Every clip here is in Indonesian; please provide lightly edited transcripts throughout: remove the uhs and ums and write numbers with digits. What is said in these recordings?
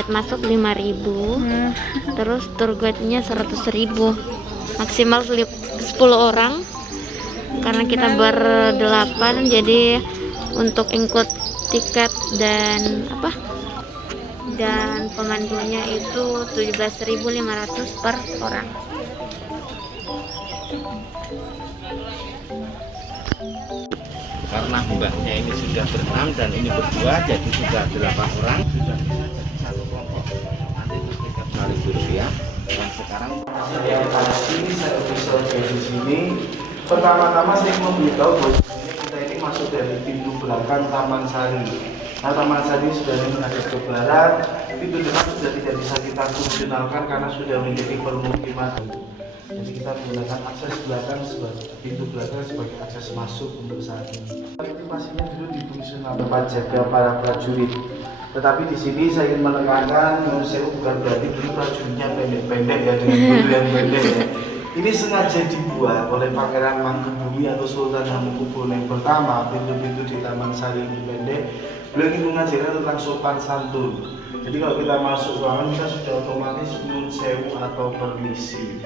tiket masuk 5.000. Terus tour guide-nya 100.000. Maksimal 10 orang. Karena kita berdelapan, jadi untuk include tiket dan pemandunya itu 17.500 per orang. Karena mbaknya ini sudah berenam dan ini berdua, jadi sudah 8 orang. Sudah satu kelompok. Nanti itu tiket Rp5.000. Dan sekarang saya ini saya bisa di sini. Pertama-tama saya mau beritahu bahwa kita ini masuk dari pintu belakang Taman Sari. Nah, Taman Sari sudah menghadap ke barat. Pintu depan sudah tidak bisa kita fungsionalkan karena sudah menjadi permukiman. Jadi kita menggunakan akses belakang sebagai pintu belakang sebagai akses masuk untuk saat ini. Pastinya dulu difungsionalkan tempat jaga para prajurit. Tetapi di sini saya ingin menekankan, menurut saya bukan berarti dulu prajuritnya pendek-pendek ya, dengan bulu yang pendek ya. Ini sengaja dibuat oleh Pangeran Mangkubumi atau Sultan Hamengkubuwono yang pertama. Pintu-pintu di Taman Sari ini pendek. Beliau ingin mengajarkan tentang sopan santun. Jadi kalau kita masuk ruangan kita sudah otomatis nyun sewu atau permisi.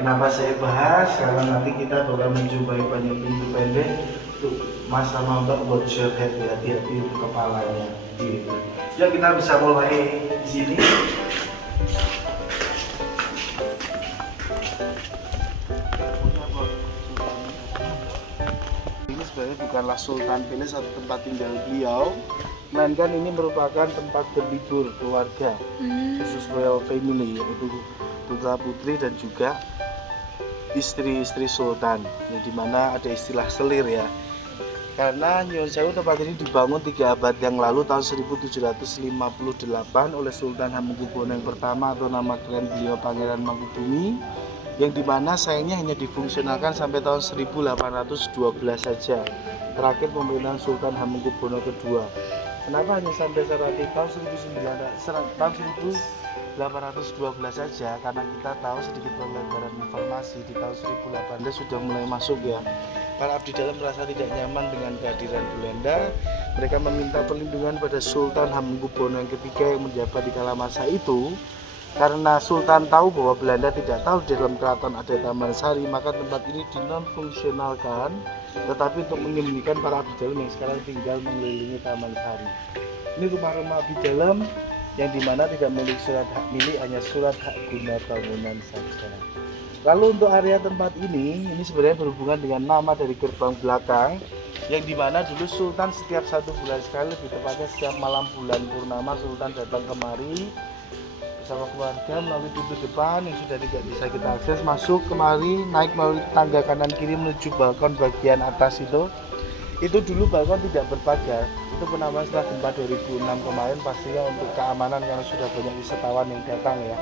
Kenapa saya bahas? Karena nanti kita bakal menjumpai banyak pintu pendek untuk Mas sama Mbak buat share head, hati-hati untuk kepalanya. Gitu. Ya kita bisa mulai di sini. Ini sebenarnya bukanlah Sultan Palace atau tempat tinggal beliau, melainkan ini merupakan tempat berlibur keluarga, khusus royal family, yaitu putra putri dan juga istri-istri sultan, yang dimana ada istilah selir ya. Karena Nyun Sewu tempat ini dibangun 3 abad yang lalu tahun 1758 oleh Sultan Hamengkubuwono yang pertama atau nama keren beliau Pangeran Mangkubumi, yang dimana sayangnya hanya difungsionalkan sampai tahun 1812 saja, terakhir pemerintahan Sultan Hamengkubuwono kedua. Kenapa hanya sampai tahun 1812 saja? Karena kita tahu sedikit pelebaran informasi di tahun 1800 sudah mulai masuk ya. Para abdi dalam merasa tidak nyaman dengan kehadiran Belanda. Mereka meminta perlindungan pada Sultan Hamengkubuwono yang ketiga yang menjabat di kala masa itu. Karena Sultan tahu bahwa Belanda tidak tahu di dalam keraton ada Taman Sari, maka tempat ini dinonfungsionalkan, tetapi untuk menyembunyikan para abdi dalam yang sekarang tinggal mengelilingi Taman Sari. Ini rumah-rumah abdi dalam yang dimana tidak memiliki surat hak milik, hanya surat hak guna bangunan saja. Lalu untuk area tempat ini sebenarnya berhubungan dengan nama dari gerbang belakang, yang dimana dulu Sultan setiap 1 bulan sekali, lebih tepatnya setiap malam bulan purnama, Sultan datang kemari bersama keluarga melalui pintu depan yang sudah tidak bisa kita akses, masuk kemari, naik melalui tangga kanan kiri menuju balkon bagian atas itu. Itu dulu balkon tidak berpagar, itu penambahan setelah gempa 2006 kemarin, pastinya untuk keamanan karena sudah banyak wisatawan yang datang ya.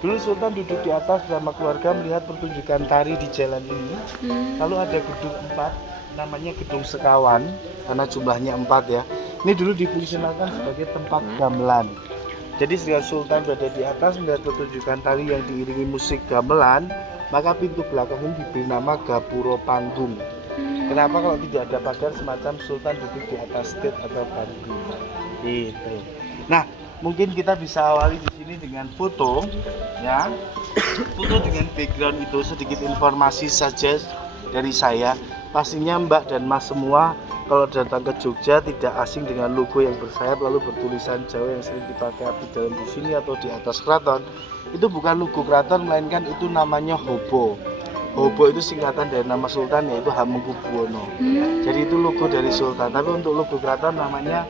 Dulu Sultan duduk di atas bersama keluarga melihat pertunjukan tari di jalan ini. Lalu ada gedung 4, namanya Gedung Sekawan, karena jumlahnya 4 ya. Ini dulu difungsionalkan sebagai tempat gamelan. Jadi ketika Sultan berada di atas melihat pertunjukan tari yang diiringi musik gamelan, maka pintu belakang ini diberi nama Gapuro Panggung. Kenapa kalau tidak ada pagar, semacam Sultan duduk di atas stage atau panggung. Gitu. Nah, mungkin kita bisa awali di sini dengan foto, ya. Foto dengan background itu sedikit informasi saja dari saya. Pastinya Mbak dan Mas semua kalau datang ke Jogja tidak asing dengan logo yang bersayap lalu bertulisan Jawa yang sering dipakai abdi dalam di sini atau di atas keraton. Itu bukan logo keraton, melainkan itu namanya Hobo. Hobo itu singkatan dari nama Sultan, yaitu Hamengkubuwono. Jadi itu logo dari Sultan. Tapi untuk logo keraton namanya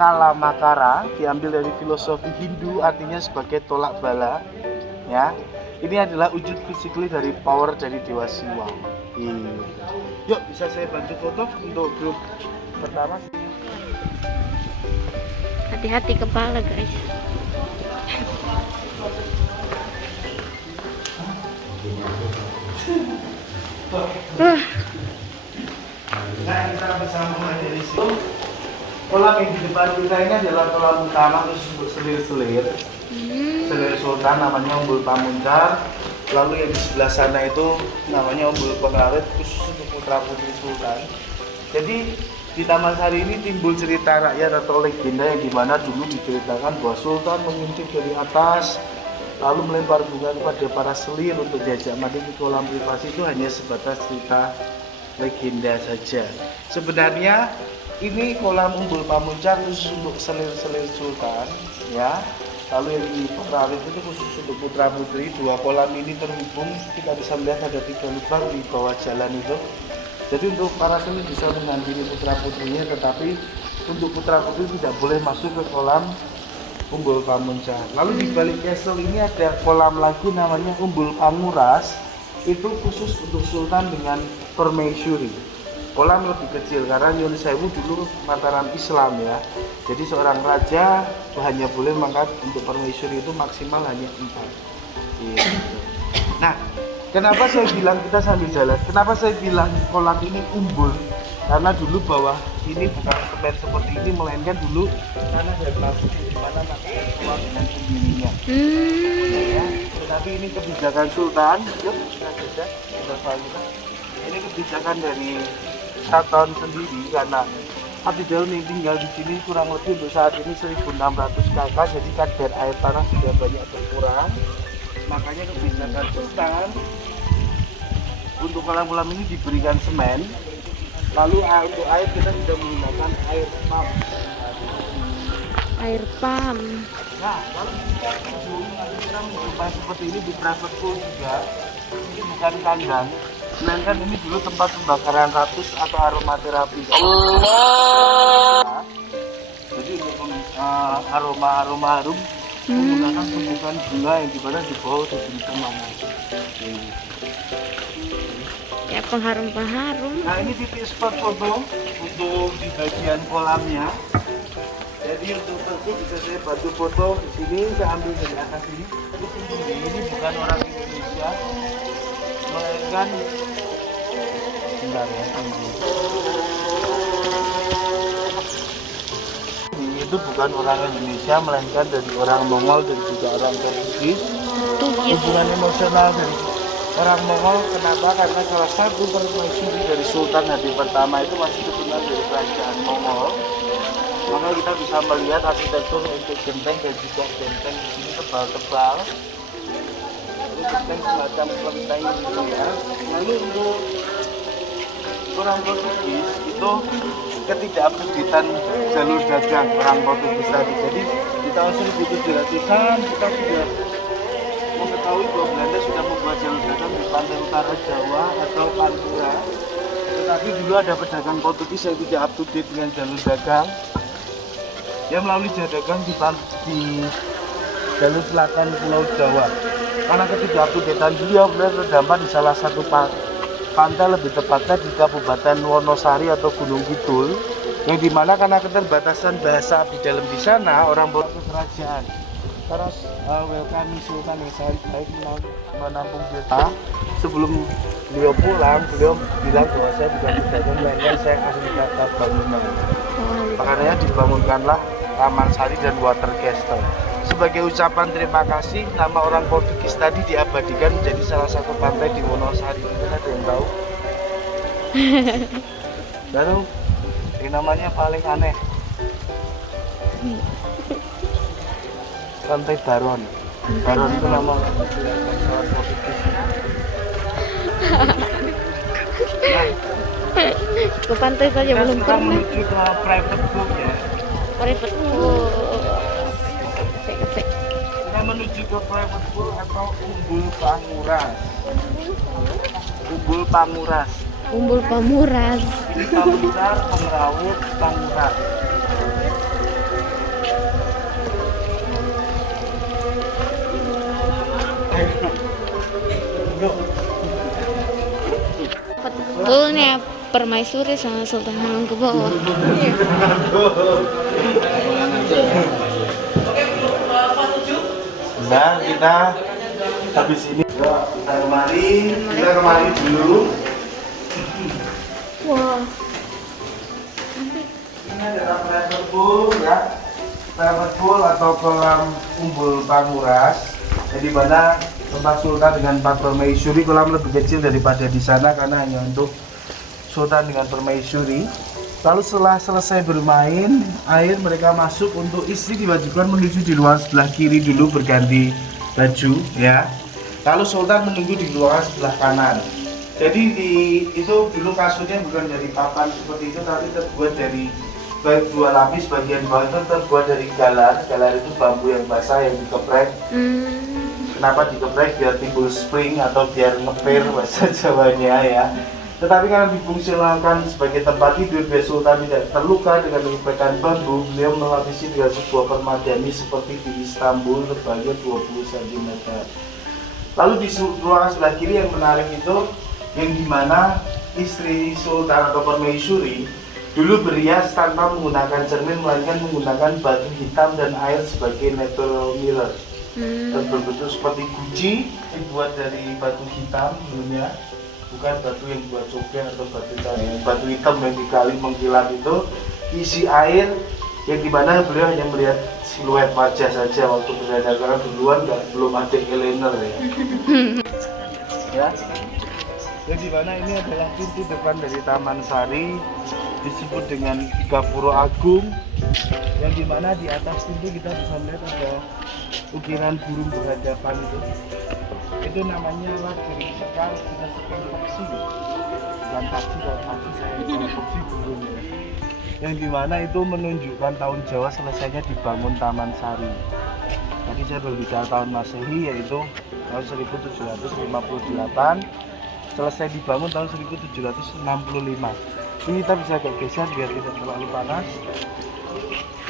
Kalamakara, diambil dari filosofi Hindu, artinya sebagai tolak bala. Ya, ini adalah wujud fisikly dari power dari Dewa Siwa. Yuk, bisa saya bantu foto untuk grup pertama. Hati-hati kepala guys. Nah, kita bisa mulai dari situ. Kolam yang di depan kita ini adalah kolam utama khusus untuk selir-selir. Selir Sultan namanya Umbul Pamuncar. Lalu yang di sebelah sana itu namanya Umbul Pengrawit, khusus untuk putra putri Sultan. Jadi di Taman Sari ini timbul cerita rakyat atau legenda yang dimana dulu diceritakan bahwa Sultan mengintip dari atas lalu melempar bunga kepada para selir untuk diajak mandi di kolam privasi. Itu hanya sebatas cerita legenda saja. Sebenarnya ini kolam Umbul Pamuncak khusus untuk selir-selir Sultan, ya. Lalu yang di Perawit itu khusus untuk putra putri. Dua kolam ini terhubung, kita bisa melihat ada 3 lubang di bawah jalan itu. Jadi untuk para selir bisa menandingi putra putrinya, tetapi untuk putra putri tidak boleh masuk ke kolam Umbul Pamuncak. Lalu di balik castle ini ada kolam lagi namanya Umbul Panguras. Itu khusus untuk Sultan dengan permaisuri. Kolam lebih kecil karena Nyun Sewu dulu Mataram Islam ya. Jadi seorang raja hanya boleh mengangkat untuk permaisuri itu maksimal hanya 4. Gitu. Nah, kenapa saya bilang kita sambil jalan? Kenapa saya bilang kolam ini umbul? Karena dulu bawah ini bukan semen seperti ini, melainkan dulu karena ada plastik di mana makanan keluar dengan sendirinya. Ya, tetapi ini kebijakan Sultan. Yuk kita jeda, kita kita. Ini kebijakan dari Keraton sendiri karena abdi daun yang tinggal di sini kurang lebih untuk saat ini 1.600 kakak, jadi kadar air tanah sudah banyak berkurang. Makanya kebijakan Sultan untuk kolam-kolam ini diberikan semen. Lalu untuk air kita sudah menggunakan air pump. Air pump. Nah, kalau kita menjumpai seperti ini di private pool juga, ini bukan kandang, melainkan ini dulu tempat pembakaran ratus atau aromaterapi. Jadi untuk aroma harum menggunakan tumbuhan bunga yang dimana di bawah diberi kemana. Ya, pengharum-pengharum. Nah, ini titik spot foto untuk di bagian kolamnya. Jadi untuk foto bisa saya bantu foto di sini, saya ambil dari atas ini. Ini bukan orang Indonesia, melainkan bentar ya, ini itu bukan orang Indonesia, melainkan dari orang Mongol dan juga orang Portugis. Hubungan emosional dari orang Mongol, kenapa? Karena salah satu permaisuri dari Sultan Hadi pertama itu masih keturunan dari kerajaan Mongol. Maka kita bisa melihat arsitektur untuk genteng dan juga genteng di sini tebal-tebal. Jadi genteng semacam kelenteng gitu ya. Lalu untuk orang Portugis itu ketidakupdatean jalur dagang orang Portugis tadi. Jadi di tahun 1700-an kita sudah mengetahui bahwa Belanda sudah membuat jalur dagang di pantai utara Jawa atau Pantura. Tetapi dulu ada pedagang Portugis yang tidak up to date dengan jalur dagang. Dia melalui jalur dagang di jalur selatan Pulau Jawa. Karena ketidakupdatean beliau terdampar di salah satu pantai, lebih tepatnya di Kabupaten Wonosari atau Gunung Kidul, yang dimana karena keterbatasan bahasa di dalam di sana orang bawa ke kerajaan. Terus welcome Sultan yang sangat baik menampung kita. Sebelum beliau pulang, beliau bilang bahwa saya bukan pedagang, melainkan saya ahli tata bangunan. Makanya dibangunkanlah Taman Sari dan Water Castle. Sebagai ucapan terima kasih, nama orang Portugis tadi diabadikan menjadi salah satu pantai di Wonosari. Mungkin ada yang tahu. Lalu, ini namanya paling aneh. Pantai Baron. Baron itu nama orang Portugis. Ke pantai saja belum Kita pernah. menuju ke private pool ya. Private pool. Kita menuju ke private pool atau Umbul Panguras. Umbul Panguras. Umbul Pamuras. Ini Pamurar, Pengrawut, Panguras. Betulnya permaisuri sama Sultan Hamengkubuwono. Nah, kita habis ini kita kemari dulu. Wah. Ini adalah private pool ya. Private pool atau kolam Umbul Panguras. Jadi mana tempat Sultan dengan 4 permaisuri, kolam lebih kecil daripada di sana karena hanya untuk Sultan dengan permaisuri. Lalu setelah selesai bermain, air mereka masuk untuk istri diwajibkan menuju di ruang sebelah kiri dulu berganti baju ya. Lalu sultan menunggu di ruangan sebelah kanan. Jadi itu dulu kasurnya bukan dari papan seperti itu, tapi terbuat dari dua lapis. Bagian bawah itu terbuat dari galar. Galar itu bambu yang basah yang dikeprek. Kenapa dikeprek? Biar timbul spring atau biar ngepir bahasa Jawanya ya. Tetapi karena difungsionalkan sebagai tempat tidur biar sultan tidak terluka dengan mengeprekan bambu, beliau melapisi dengan sebuah permadani seperti di Istanbul sebanyak 20 cm. Lalu di ruangan sebelah kiri yang menarik itu, yang dimana istri sultan atau permaisuri dulu berias tanpa menggunakan cermin, melainkan menggunakan batu hitam dan air sebagai natural mirror. Dan berbentuk seperti guci, dibuat dari batu hitam dulunya, bukan batu yang buat cobek atau batu hitam yang dikali mengkilat itu, isi air yang dimana beliau hanya melihat siluet wajah saja waktu berada, karena duluan belum ada eyeliner ya. Yang dimana ini adalah pintu depan dari Taman Sari, disebut dengan Gapuro Agung, yang dimana di atas pintu kita bisa melihat ada ukiran burung berhadapan itu namanya luxury car, kita sebut taksi, bukan taksi. Kalau taksi saya taksi burung ya. Yang dimana itu menunjukkan tahun Jawa selesainya dibangun Taman Sari. Tadi saya berbicara tahun Masehi, yaitu tahun 1758, selesai dibangun tahun 1765. Ini kita bisa agak geser biar tidak terlalu panas.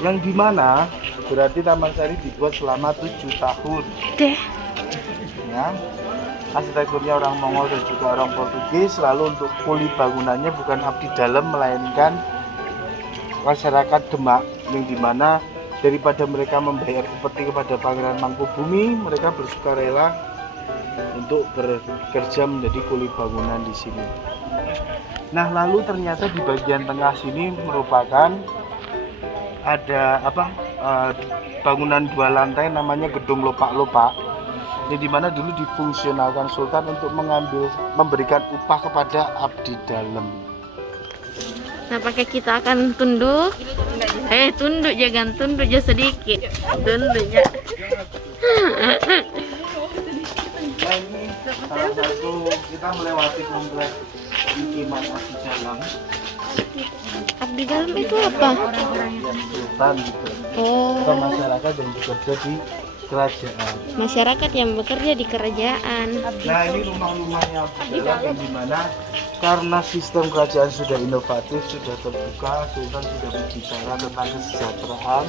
Yang dimana berarti Taman Sari dibuat selama 7 tahun. Ya, arsitekturnya orang Mongol dan juga orang Portugis. Lalu untuk kuli bangunannya bukan abdi dalam, melainkan masyarakat Demak, yang dimana daripada mereka membayar upeti kepada Pangeran Mangkubumi, mereka bersukarela untuk bekerja menjadi kuli bangunan di sini. Nah, lalu ternyata di bagian tengah sini merupakan ada bangunan 2 lantai namanya Gedung Lopak-Lopak, yang dimana dulu difungsionalkan Sultan untuk memberikan upah kepada abdi dalam. Nah, pakai kita akan tunduk. Tunduk, jangan tunduk aja sedikit. Tunduk ya. Nah, ini salah satu kita melewati kompleks Iman Abdi Dalam. Abdi dalam itu apa? Sultan gitu. Oh, Atau masyarakat yang bekerja di kerajaan. masyarakat yang bekerja di kerajaan. Nah, ini rumah-rumahnya Abdi Dalam, yang dimana karena sistem kerajaan sudah inovatif, sudah terbuka, Sultan sudah berbicara tentang kesejahteraan.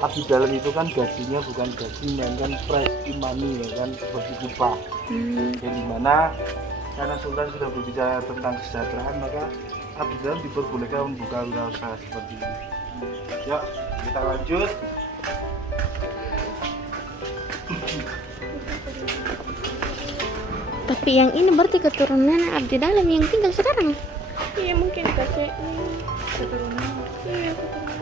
Abdi dalam itu kan gajinya bukan gaji, melainkan price money, ya kan, seperti upah. Yang dimana karena Sultan sudah berbicara tentang kesejahteraan, maka abdi dalam diperbolehkan membuka usaha seperti ini. Yuk, kita lanjut. Tapi yang ini berarti keturunan abdi dalam yang tinggal sekarang. Iya, mungkin kakek keturunan. Iya, keturunan.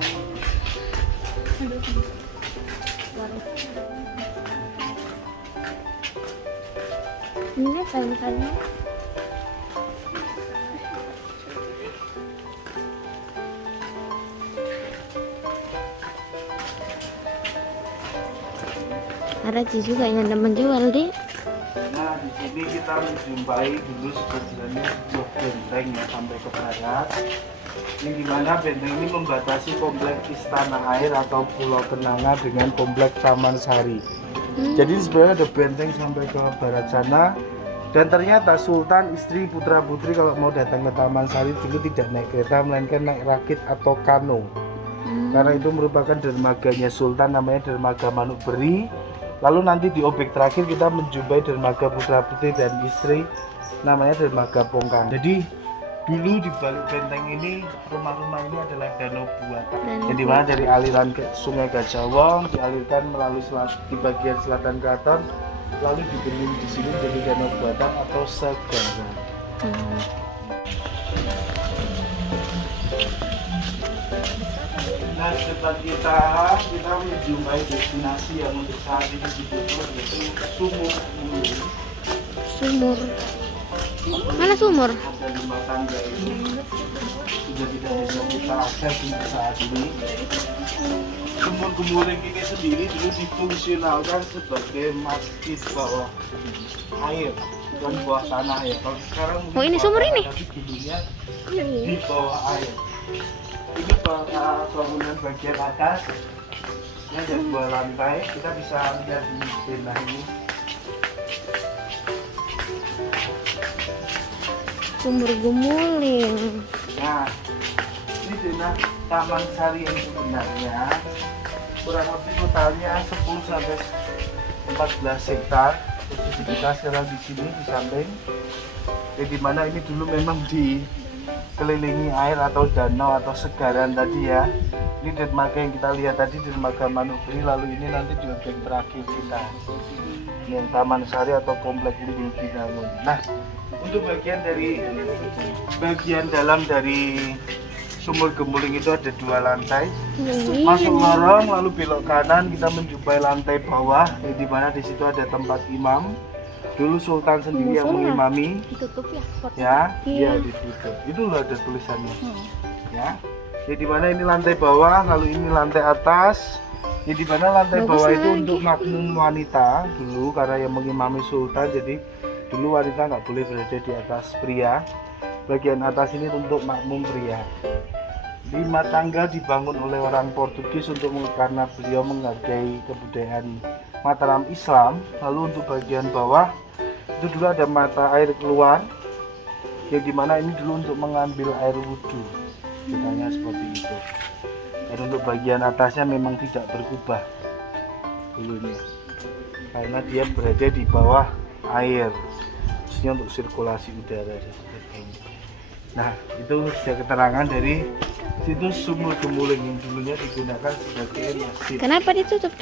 Ini kain-kainnya. Ada juga yang ada menjual deh. Nah, di sini kita menjumpai dulu sebenarnya sebuah benteng ya sampai ke barat, yang dimana benteng ini membatasi kompleks Istana Air atau Pulau Kenanga dengan kompleks Taman Sari. Jadi sebenarnya ada benteng sampai ke barat sana. Dan ternyata Sultan, istri, putra putri kalau mau datang ke Taman Sari dulu tidak naik kereta, melainkan naik rakit atau kano. Karena itu merupakan dermaganya Sultan, namanya Dermaga Manukberi. Lalu nanti di objek terakhir kita menjumpai dermaga putra putri dan istri, namanya Dermaga Pongkang. Jadi dulu di balik benteng ini, rumah-rumah ini adalah danau buatan, yang dimana dari aliran ke Sungai Gajah dialirkan melalui di bagian selatan keraton, lalu dibendung di sini jadi danau buatan atau segara. Nah, di depan kita menjumpai destinasi yang untuk saat ini dibutuhkan, yaitu Sumur. Sumur. Mana sumur? Ada 5 tangga ini. sudah tidak bisa kita akses untuk saat ini. Sumur Gemuling ini sendiri dulu difungsionalkan sebagai masjid bawah air dan bawah tanah ya. Kalau sekarang Oh, ini sumur ini? tapi dulunya di bawah air. Ini bangunan bagian atas. Ini ada 2 lantai. Kita bisa lihat di tenda ini. Sumur Gemuling. Nah, ini tenda Taman Sari yang sebenarnya kurang lebih totalnya 10 sampai 14 hektar. Posisi kita sekarang di sini di samping. Di mana ini dulu memang dikelilingi air atau danau atau segaran tadi ya. Ini dermaga yang kita lihat tadi, dermaga Manukri. Lalu ini nanti di objek terakhir kita yang Taman Sari atau komplek ini dibangun. Nah, untuk bagian dalam dari Sumur Gemuling itu ada 2 lantai. Masuk lorong lalu belok kanan kita menjumpai lantai bawah, di mana di situ ada tempat imam. Dulu Sultan sendiri yang mengimami. Ditutup ya? Ya, Iya. iya ditutup. Itu loh ada tulisannya. Ya. Jadi di mana ini lantai bawah, lalu ini lantai atas. Jadi di mana lantai Bagus bawah itu lagi. untuk makmum wanita dulu karena yang mengimami Sultan. Jadi dulu wanita nggak boleh berada di atas pria. Bagian atas ini untuk makmum pria. 5 tangga dibangun oleh orang Portugis karena beliau menghargai kebudayaan Mataram Islam. Lalu untuk bagian bawah itu dulu ada mata air keluar, yang dimana ini dulu untuk mengambil air wudhu, ceritanya seperti itu. Dan untuk bagian atasnya memang tidak berubah dulunya, karena dia berada di bawah air, khususnya untuk sirkulasi udara. Nah, itu sudah keterangan dari situs Sumur Gemuling yang dulunya digunakan sebagai masjid. Kenapa ditutup?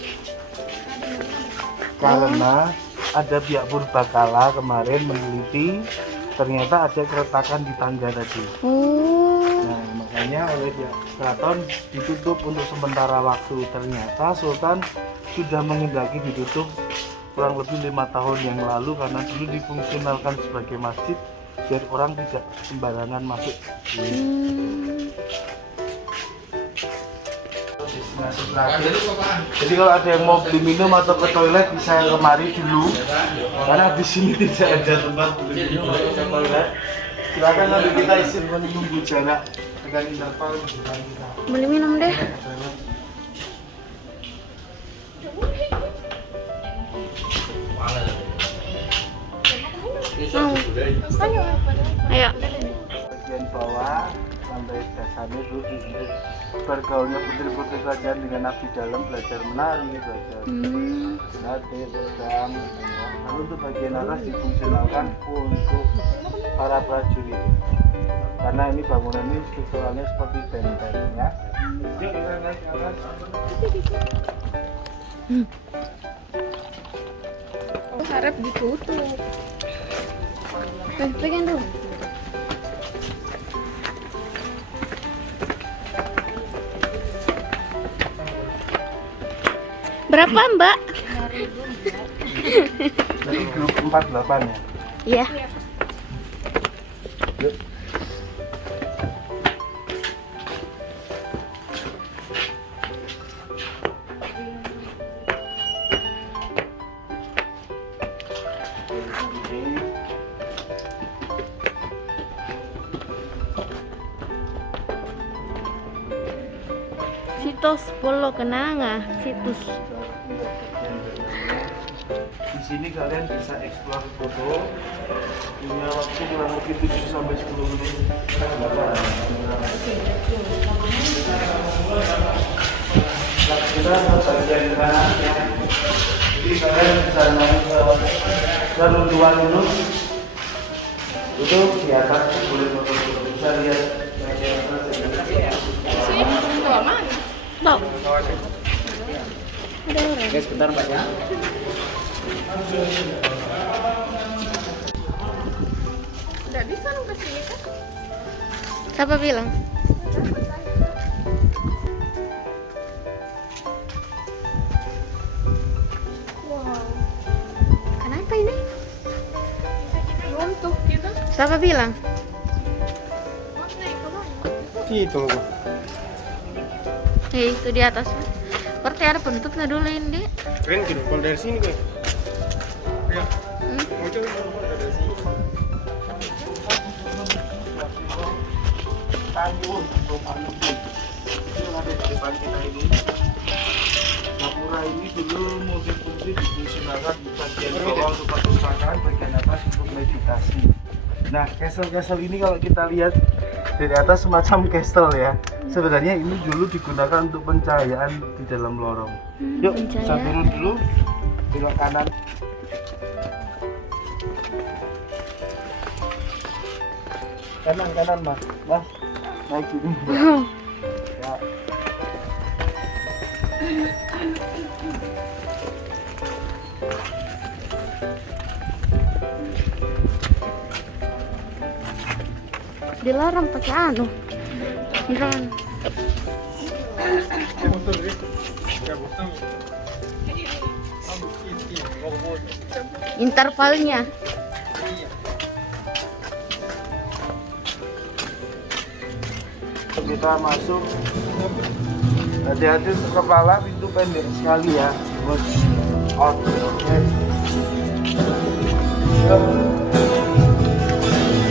Karena ada pihak purbakala kemarin meneliti, ternyata ada keretakan di tangga tadi. Oh. Nah, makanya oleh pihak keraton ditutup untuk sementara waktu. Ternyata Sultan sudah menghendaki ditutup kurang lebih 5 tahun yang lalu karena dulu difungsionalkan sebagai masjid biar orang tidak sembarangan masuk. Destinasi terakhir. Jadi kalau ada yang mau beli minum atau ke toilet bisa kemari dulu, karena di sini tidak ada tempat beli minum atau ke toilet. Silakan nanti kita isi menunggu jarak dengan interval di depan kita. Beli minum deh. Mau. Ayo. Bagian bawah lantai dasarnya dulu untuk bergaulnya putri-putri kerajaan dengan abdi dalam, belajar menari, belajar sate, pedang. Lalu untuk bagian atas difungsionalkan untuk para prajurit. Karena ini bangunan ini strukturalnya seperti benteng ya. Yuk kita naik ke atas. Harap ditutup. Pegang tuh. Berapa, Mbak? Dari grup 48 ya. Iya. Yuk. Situs Pulau Kenanga, situs. Di sini kalian bisa eksplor foto. Punya waktu kurang lebih 7 sampai 10 menit. Kita bagian kanan ya. Jadi kalian bisa naik ke runtuhan dulu. Itu di atas boleh foto-foto. Bisa lihat bagian atas. Stop. Ada orang. Oke, sebentar Mbak ya. Nggak bisa lu kesini kan? Siapa bilang? Wow. Kenapa ini? Runtuh gitu. Siapa bilang? Mas naik ke mana? Itu. Itu di atas. Berarti ada penutupnya dulu ini. Keren gitu. Kalau dari sini gue. Ya. Hmm? Mau coba dari sini. Tanjung, yang ada di depan kita ini. Gapura ini dulu multifungsi difungsikan di bagian bawah untuk perpustakaan, bagian atas untuk meditasi. Nah, castle ini kalau kita lihat dari atas semacam castle ya. Sebenarnya ini dulu digunakan untuk pencahayaan di dalam lorong. Yuk, kita turun dulu, belok kanan. Kanan mas, naik gini. Ya. Dilarang pakai anu. Drone. Intervalnya. Kita masuk, hati-hati untuk kepala, pintu pendek sekali ya. Watch out, oke.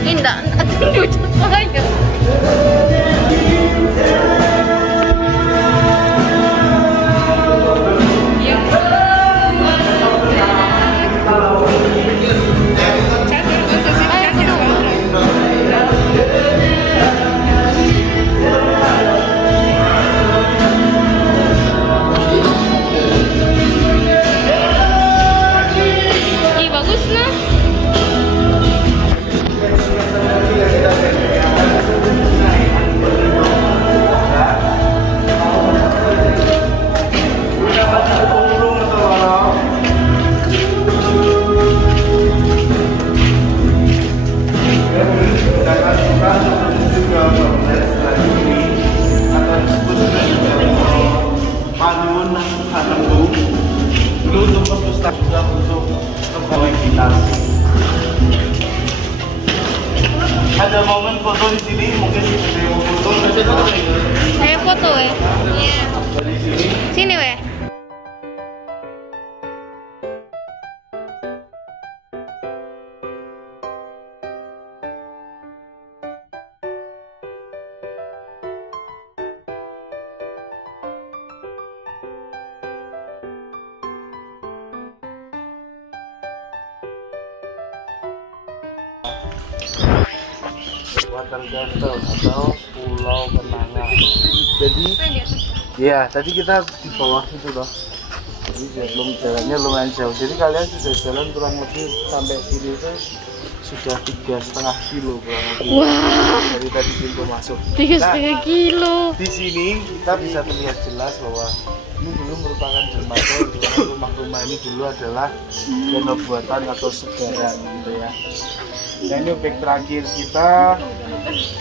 Indah, lucu sekali. Ih, bagus nah. Ada momen foto di sini, mungkin video foto. Saya foto ya. Iya. Sini weh. Water Castle atau Pulau Kenangan. Jadi, ya tadi kita di bawah itu loh. Jadi jalannya lumayan jauh. Jadi kalian sudah jalan kurang lebih sampai sini itu sudah 3,5 kilo kurang lebih. Wah, Dari tadi pintu masuk. 3,5 kilo. Di sini kita bisa terlihat jelas bahwa ini dulu merupakan dermaga. Rumah-rumah ini dulu adalah buatan atau segara gitu ya. Dan ini objek terakhir kita.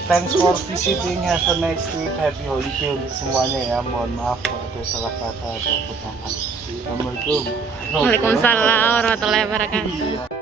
Thanks for visiting, have a nice trip, happy holiday untuk semuanya ya. Mohon maaf kalau ada salah kata atau kesalahan. Assalamualaikum. Waalaikumsalam warahmatullahi wabarakatuh.